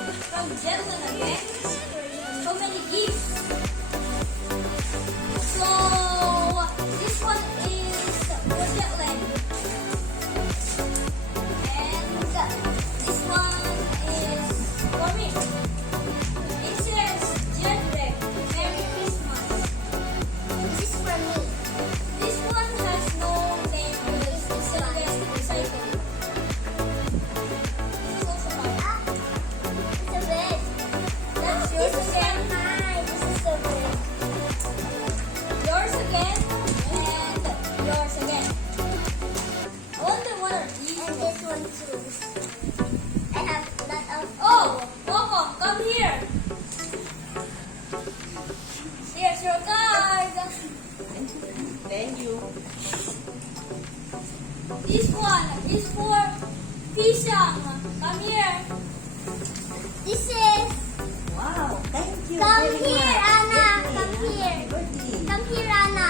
From Jelson again. So many gifts. So this one is Project Land. And this one is for me. It says Jetpack. Merry Christmas. This is for me. This one has no name because it's a best recycle. This is also mine. It's a bed. That's This yours is again. mine. This is the bed. Yours again. And yours again. I wonder what are these. And this one too. I have a lot of. Oh, Coco, come here. Here's your card. Thank you. This one is for Pisang. Come here. This is. Wow, thank you Come very here, much. Anna. Birthday, Come here. Happy birthday. Come here, Anna.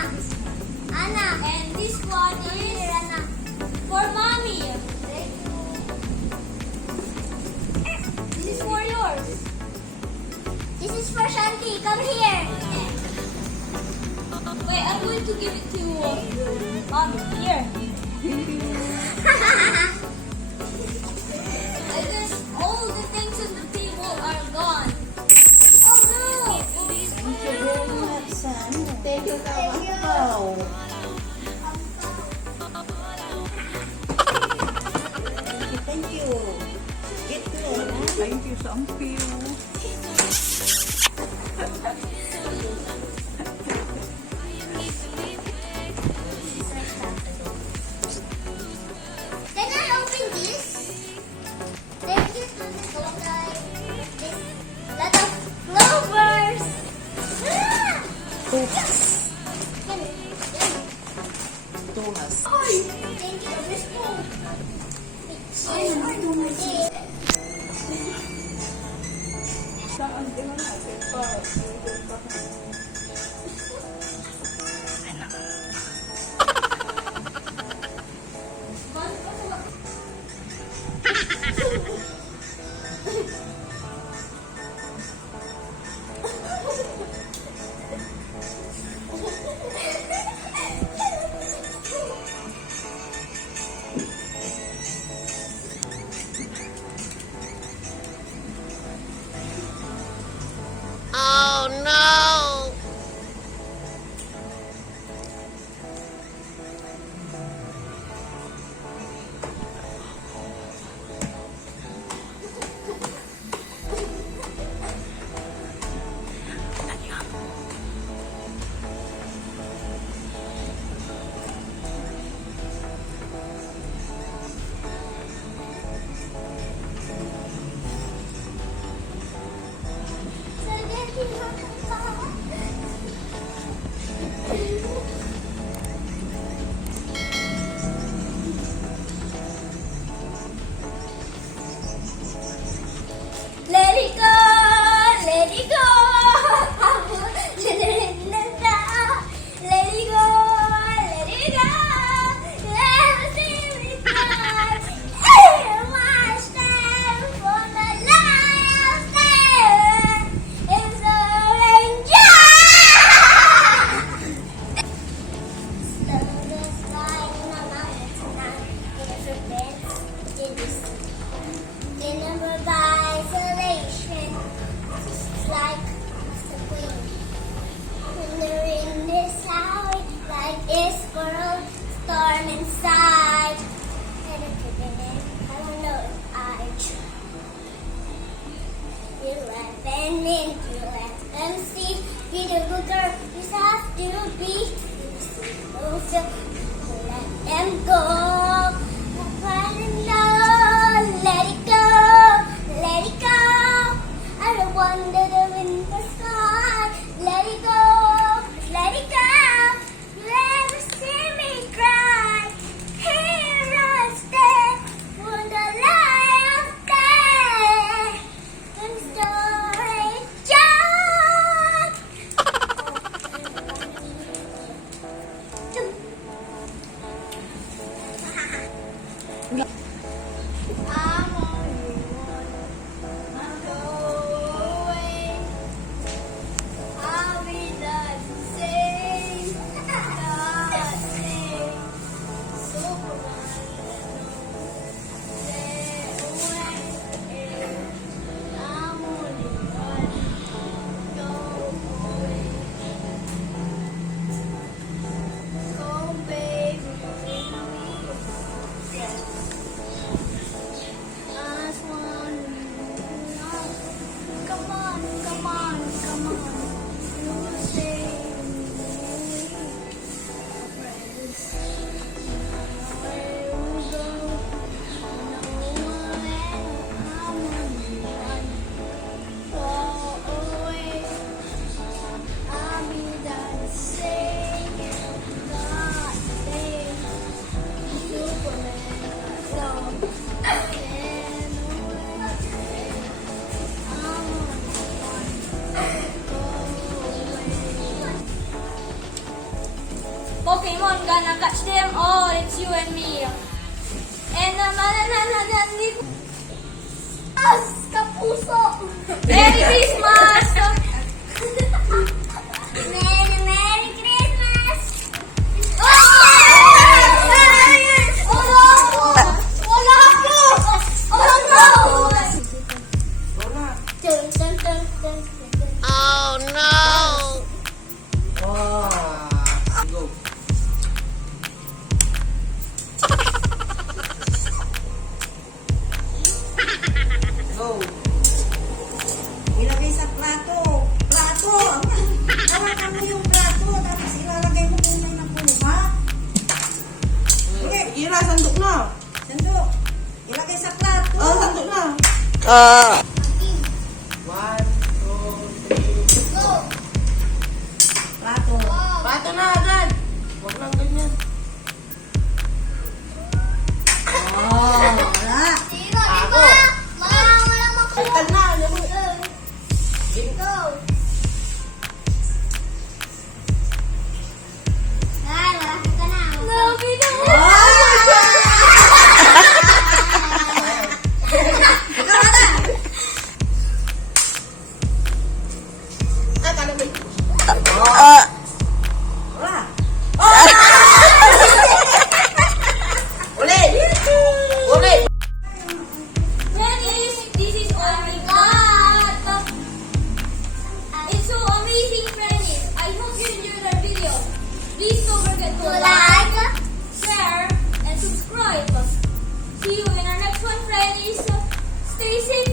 Anna. And this one Come is here, Anna. for Mommy. This is for yours. This is for Shanti. Come here. Wait, I'm going to give it to Mommy. Here. I guess all the things on the table are gone. Oh no! Thank you very much, son. Thank you, Wow. Thank you. Get there. Thank you, thank you. Can I open this? There's this one that looks like this. Lot of clovers. Ah! Tuhas. Yan, yan. Tuhas. Thank you. This one. gonna catch them all. It's you and me. And Kapuso! Merry Christmas! Merry Christmas! Wala po! Oh no! Dun, dun, dun, dun, dun. Oh. Go. Go. Ilagay sa plato. Plato! Hawakan mo yung plato. Tapos ilalagay mo muna yung puno, ha? Okay. Ira, sandok na. Sandok. Ilagay sa plato. Oh, sandok na. One, two, three. Go! Plato. Pato na agad. Huwag lang ganyan. Oh, wala. Zero, di ba? Wala makuha. Saktan na. Alam mo. Go! Ay, wala ka na. Grabe na. Ah, kala mo. Wala. Ulit. Ulit. Dennis, this is all we got. It's so amazing, Dennis. I hope you enjoyed our video. Please don't forget to like, share, and subscribe. See you in our next one, friends. Stay safe,